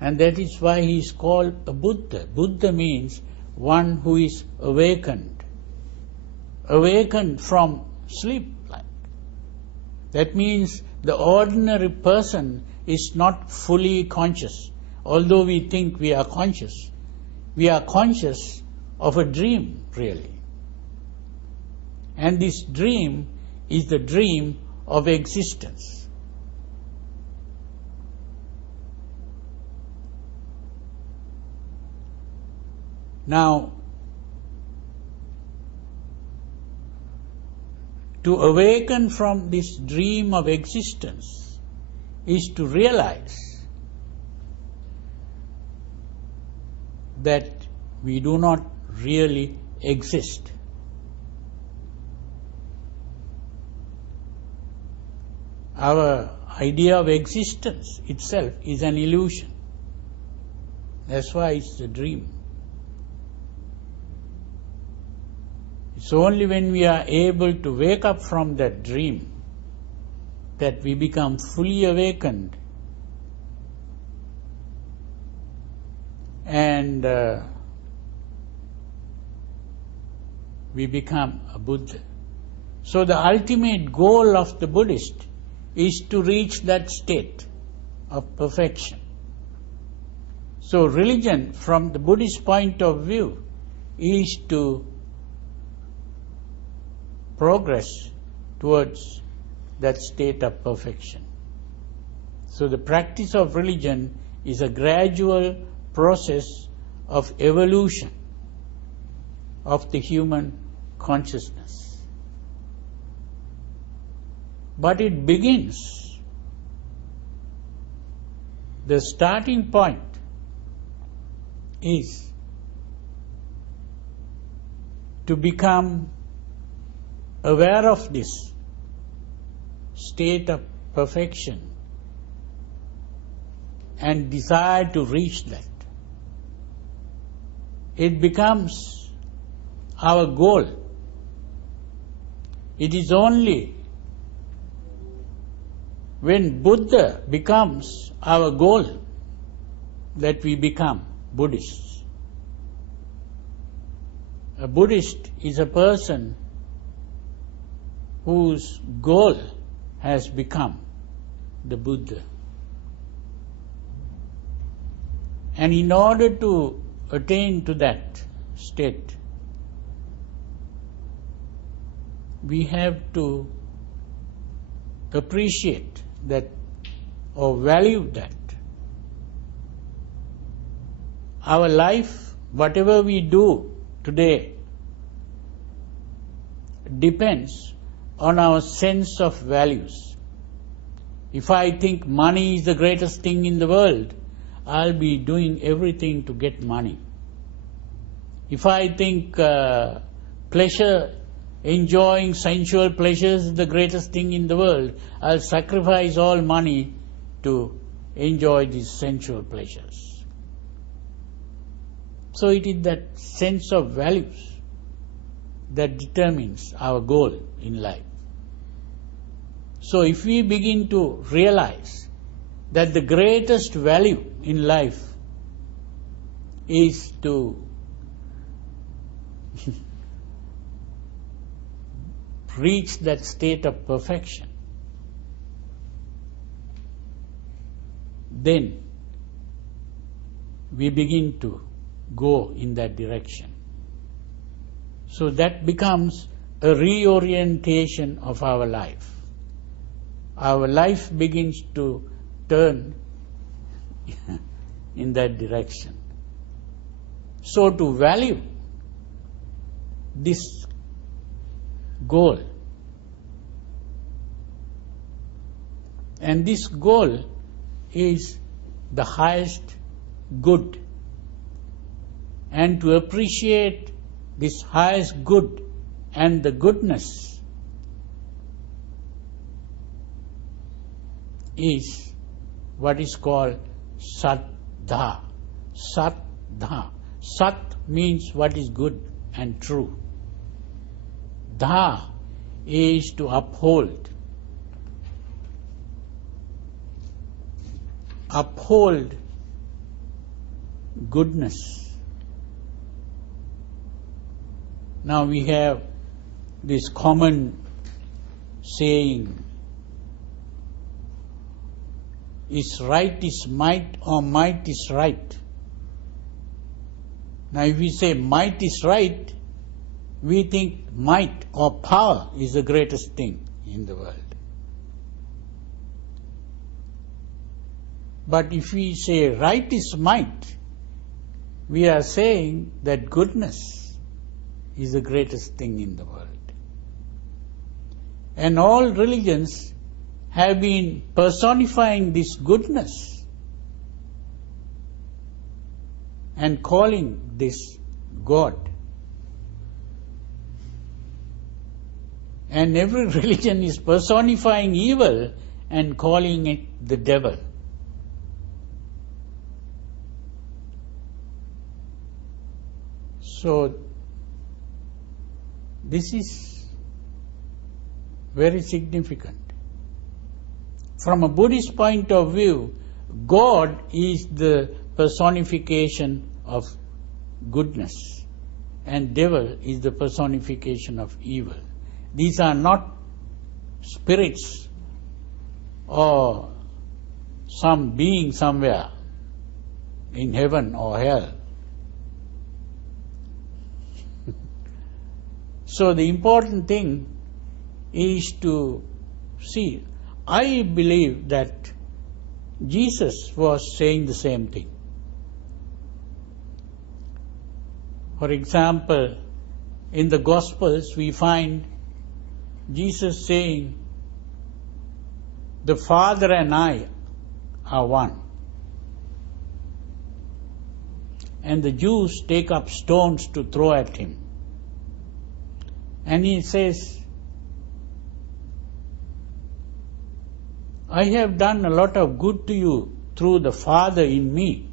And that is why he is called a Buddha. Buddha means one who is awakened. Awakened from sleep. That means the ordinary person is not fully conscious. Although we think we are conscious of a dream, really. And this dream is the dream of existence. Now, to awaken from this dream of existence is to realize that we do not really exist. Our idea of existence itself is an illusion. That's why it's a dream. It's only when we are able to wake up from that dream that we become fully awakened and we become a Buddha. So the ultimate goal of the Buddhist is to reach that state of perfection. So religion, from the Buddhist point of view, is to progress towards that state of perfection. So the practice of religion is a gradual process of evolution of the human consciousness. But it begins, the starting point is to become aware of this state of perfection and desire to reach that. It becomes our goal. It is only when Buddha becomes our goal that we become Buddhists. A Buddhist is a person whose goal has become the Buddha. And in order to attain to that state, we have to appreciate that or value that. Our life, whatever we do today, depends on our sense of values. If I think money is the greatest thing in the world, I'll be doing everything to get money. If I think pleasure, enjoying sensual pleasures is the greatest thing in the world, I'll sacrifice all money to enjoy these sensual pleasures. So it is that sense of values that determines our goal in life. So if we begin to realize that the greatest value in life is to reach that state of perfection, then we begin to go in that direction. So that becomes a reorientation of our life. Our life begins to turn in that direction. So to value this goal, and this goal is the highest good, and to appreciate this highest good and the goodness is what is called Saddha. Saddha. Sat means what is good and true. Dha is to uphold. Uphold goodness. Now we have this common saying, is right is might or might is right. Now if we say might is right, we think might or power is the greatest thing in the world. But if we say right is might, we are saying that goodness is the greatest thing in the world. And all religions have been personifying this goodness and calling this God. And every religion is personifying evil and calling it the devil. So, this is very significant. From a Buddhist point of view, God is the personification of goodness, and devil is the personification of evil. These are not spirits or some being somewhere in heaven or hell. So the important thing is to see. I believe that Jesus was saying the same thing. For example, in the Gospels we find Jesus saying, the Father and I are one. And the Jews take up stones to throw at him. And he says, I have done a lot of good to you through the Father in me.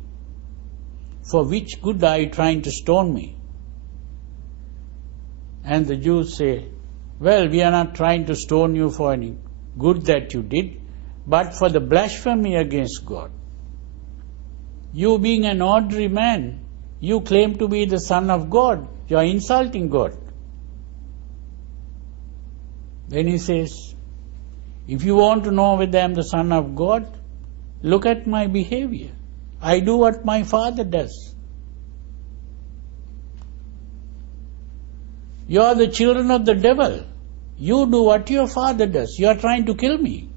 For which good are you trying to stone me? And the Jews say, well, we are not trying to stone you for any good that you did, but for the blasphemy against God. You being an ordinary man, you claim to be the Son of God. You are insulting God. Then he says, if you want to know whether I am the Son of God, look at my behavior. I do what my Father does. You are the children of the devil. You do what your father does. You are trying to kill me.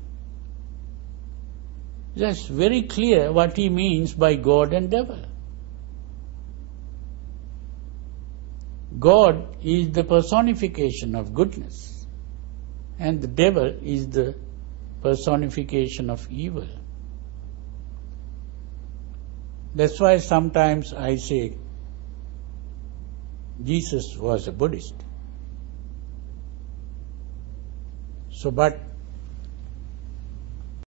That's very clear what he means by God and devil. God is the personification of goodness, and the devil is the personification of evil. That's why sometimes I say Jesus was a Buddhist. So, but